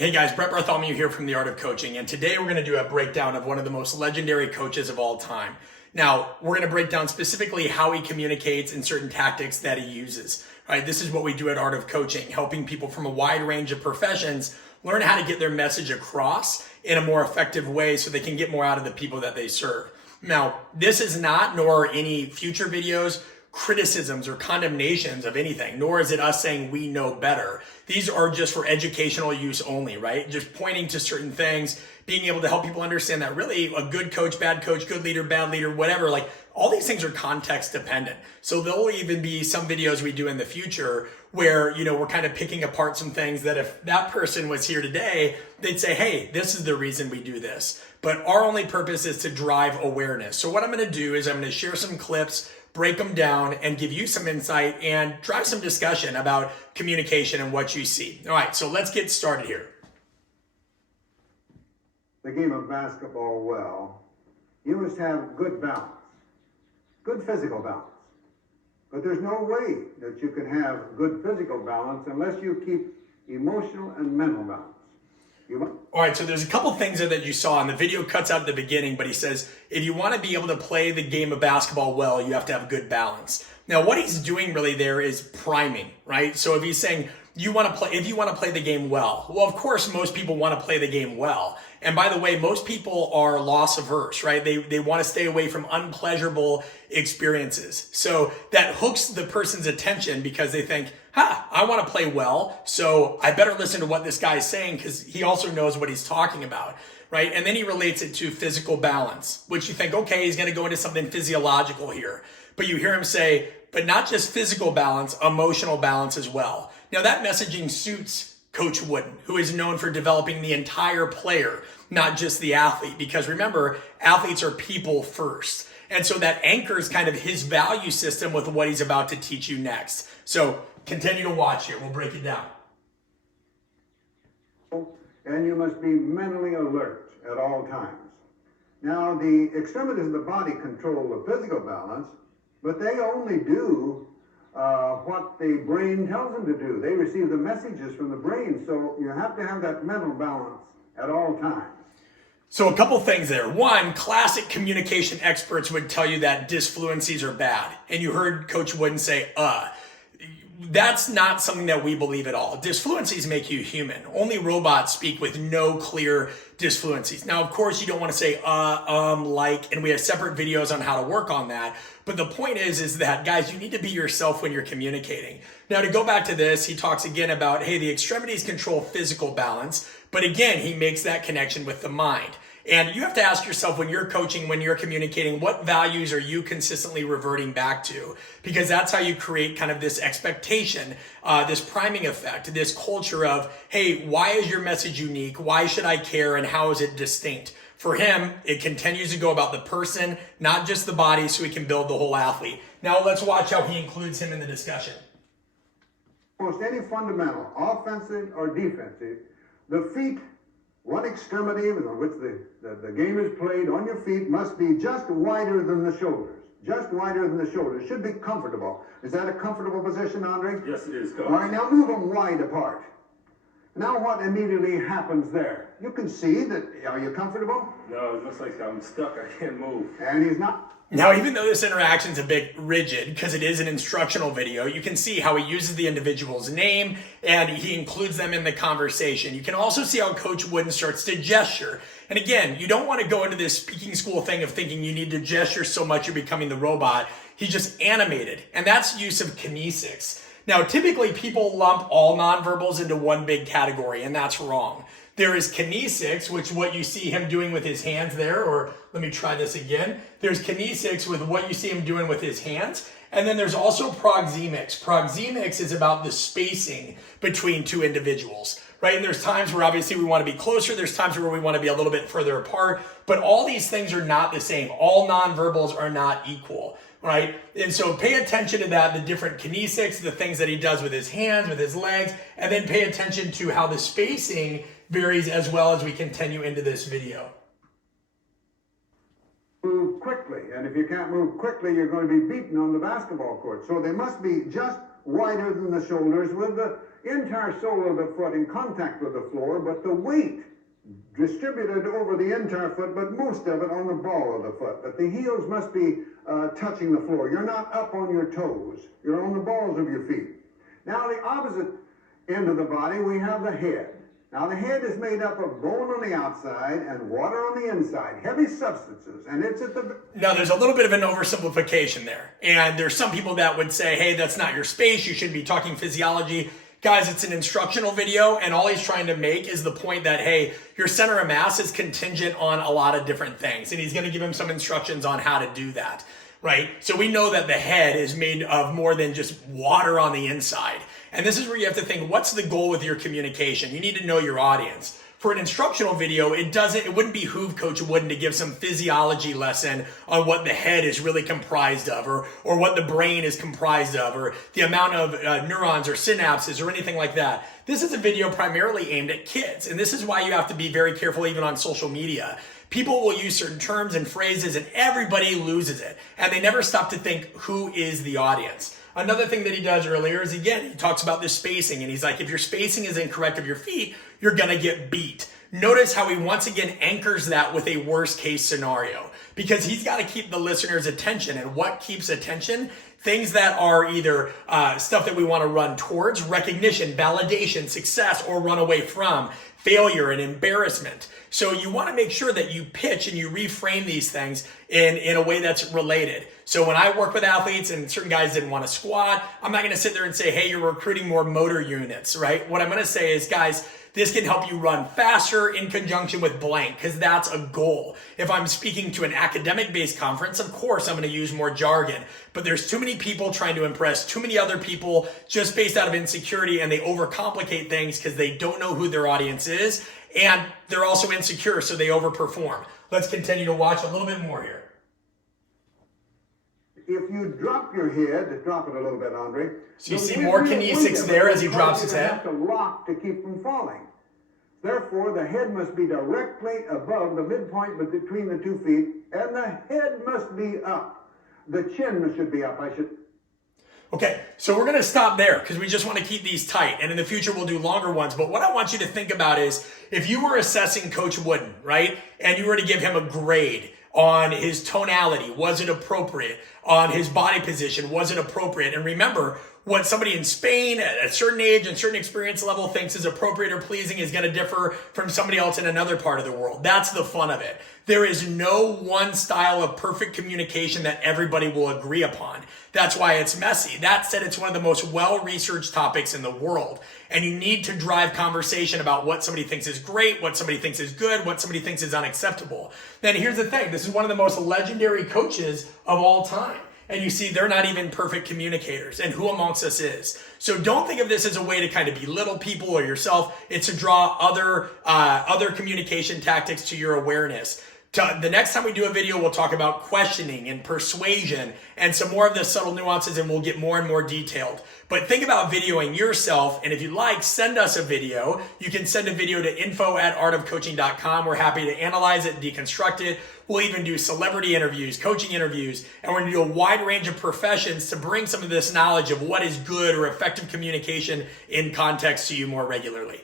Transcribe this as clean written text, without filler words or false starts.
Hey guys, Brett Bartholomew here from The Art of Coaching, and today we're going to do a breakdown of one of the most legendary coaches of all time. Now, we're going to break down specifically how he communicates and certain tactics that he uses. Right? This is what we do at Art of Coaching, helping people from a wide range of professions learn how to get their message across in a more effective way so they can get more out of the people that they serve. Now, this is not, nor are any future videos, criticisms or condemnations of anything, nor is it us saying we know better. These are just for educational use only, right? Just pointing to certain things, being able to help people understand that really a good coach, good leader, bad leader, whatever, like all these things are context dependent. So there'll even be some videos we do in the future where, we're kind of picking apart some things that if that person was here today, they'd say, hey, this is the reason we do this. But our only purpose is to drive awareness. So what I'm going to do is I'm going to share some clips, break them down, and give you some insight and drive some discussion about communication and what you see. All right, so let's get started here. The game of basketball well, you must have good balance, good physical balance. But there's no way that you can have good physical balance unless you keep emotional and mental balance. All right, so there's a couple things there that you saw, and the video cuts out at the beginning, but he says, if you want to be able to play the game of basketball well, you have to have good balance. Now, what he's doing really there is priming, right? So if he's saying, if you want to play the game well, of course, most people want to play the game well. And by the way, most people are loss averse, right? They want to stay away from unpleasurable experiences. So that hooks the person's attention because they think, I want to play well, so I better listen to what this guy's saying because he also knows what he's talking about, right? And then he relates it to physical balance, which you think, okay, he's going to go into something physiological here. But you hear him say, but not just physical balance, emotional balance as well. Now that messaging suits Coach Wooden, who is known for developing the entire player, not just the athlete. Because remember, athletes are people first. And so that anchors kind of his value system with what he's about to teach you next. So continue to watch here. We'll break it down. And you must be mentally alert at all times. Now, the extremities of the body control the physical balance, but they only do what the brain tells them to do. They receive the messages from the brain, so you have to have that mental balance at all times. So a couple things there. One, classic communication experts would tell you that disfluencies are bad. And you heard Coach Wooden say, That's not something that we believe at all. Disfluencies make you human. Only robots speak with no clear disfluencies. Now, of course, you don't want to say, like, and we have separate videos on how to work on that. But the point is that, guys, you need to be yourself when you're communicating. Now, to go back to this, he talks again about, hey, the extremities control physical balance. But again, he makes that connection with the mind. And you have to ask yourself when you're coaching, when you're communicating, what values are you consistently reverting back to? Because that's how you create kind of this expectation, this priming effect, this culture of, hey, why is your message unique? Why should I care? And how is it distinct? For him, it continues to go about the person, not just the body, so he can build the whole athlete. Now let's watch how he includes him in the discussion. Almost any fundamental, offensive or defensive, the feet, one extremity on which the game is played on your feet must be just wider than the shoulders. Just wider than the shoulders. Should be comfortable. Is that a comfortable position, Andre? Yes, it is, Coach. All right, now move them wide apart. Now what immediately happens there? You can see that, are you comfortable? No, it looks like I'm stuck. I can't move. And he's not. Now, even though this interaction is a bit rigid because it is an instructional video, you can see how he uses the individual's name and he includes them in the conversation. You can also see how Coach Wooden starts to gesture. And again, you don't want to go into this speaking school thing of thinking you need to gesture so much you're becoming the robot. He's just animated, and that's use of Kinesics. Now, typically people lump all nonverbals into one big category, and that's wrong. There is kinesics, which what you see him doing with his hands there, or let me try this again. There's kinesics with what you see him doing with his hands. And then there's also proxemics. Proxemics is about the spacing between two individuals, right? And there's times where obviously we want to be closer. There's times where we want to be a little bit further apart. But all these things are not the same. All nonverbals are not equal, right? And so pay attention to that, the different kinesics, the things that he does with his hands, with his legs, and then pay attention to how the spacing varies as well as we continue into this video. Move quickly, and if you can't move quickly, you're going to be beaten on the basketball court. So they must be just wider than the shoulders, with the entire sole of the foot in contact with the floor, but the weight distributed over the entire foot, but most of it on the ball of the foot. But the heels must be touching the floor. You're not up on your toes. You're on the balls of your feet. Now, the opposite end of the body, we have the head. Now, the head is made up of bone on the outside and water on the inside, heavy substances, and it's at the... Now, there's a little bit of an oversimplification there. And there's some people that would say, hey, that's not your space. You should be talking physiology. Guys, it's an instructional video, and all he's trying to make is the point that, hey, your center of mass is contingent on a lot of different things. And he's going to give him some instructions on how to do that, right? So we know that the head is made of more than just water on the inside. And this is where you have to think, what's the goal with your communication? You need to know your audience. For an instructional video, it wouldn't behoove Coach Wooden to give some physiology lesson on what the head is really comprised of, or what the brain is comprised of, or the amount of neurons or synapses or anything like that. This is a video primarily aimed at kids. And this is why you have to be very careful even on social media. People will use certain terms and phrases and everybody loses it. And they never stop to think, who is the audience? Another thing that he does earlier is, again, he talks about this spacing, and he's like, if your spacing is incorrect of your feet, you're going to get beat. Notice how he once again anchors that with a worst case scenario, because he's got to keep the listener's attention. And what keeps attention? Things that are either stuff that we want to run towards, recognition, validation, success, or run away from, failure and embarrassment. So you want to make sure that you pitch and you reframe these things in a way that's related. So when I work with athletes and certain guys didn't want to squat, I'm not going to sit there and say, hey, you're recruiting more motor units, right? What I'm going to say is, guys, this can help you run faster in conjunction with blank, because that's a goal. If I'm speaking to an academic-based conference, of course, I'm going to use more jargon. But there's too many people trying to impress too many other people just based out of insecurity, and they overcomplicate things because they don't know who their audience is, and they're also insecure, so they overperform. Let's continue to watch a little bit more here. If you drop your head, drop it a little bit, Andre. So you see more kinesics there as he drops his head. You have to lock to keep from falling. Therefore, the head must be directly above the midpoint between the 2 feet, and the head must be up. The chin should be up, Okay, so we're going to stop there because we just want to keep these tight. And in the future, we'll do longer ones. But what I want you to think about is, if you were assessing Coach Wooden, right, and you were to give him a grade on his tonality, was it appropriate? On his body position, was it appropriate? And remember, what somebody in Spain at a certain age and certain experience level thinks is appropriate or pleasing is going to differ from somebody else in another part of the world. That's the fun of it. There is no one style of perfect communication that everybody will agree upon. That's why it's messy. That said, it's one of the most well-researched topics in the world. And you need to drive conversation about what somebody thinks is great, what somebody thinks is good, what somebody thinks is unacceptable. Then here's the thing. This is one of the most legendary coaches of all time. And you see, they're not even perfect communicators. And who amongst us is? So don't think of this as a way to kind of belittle people or yourself. It's to draw other communication tactics to your awareness. The next time we do a video, we'll talk about questioning and persuasion and some more of the subtle nuances, and we'll get more and more detailed. But think about videoing yourself, and if you'd like, send us a video. You can send a video to info@artofcoaching.com. We're happy to analyze it, deconstruct it. We'll even do celebrity interviews, coaching interviews, and we're going to do a wide range of professions to bring some of this knowledge of what is good or effective communication in context to you more regularly.